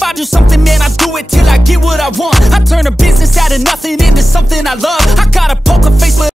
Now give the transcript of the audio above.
If I do something, man, I do it till I get what I want. I turn a business out of nothing into something I love. I got a poker face, but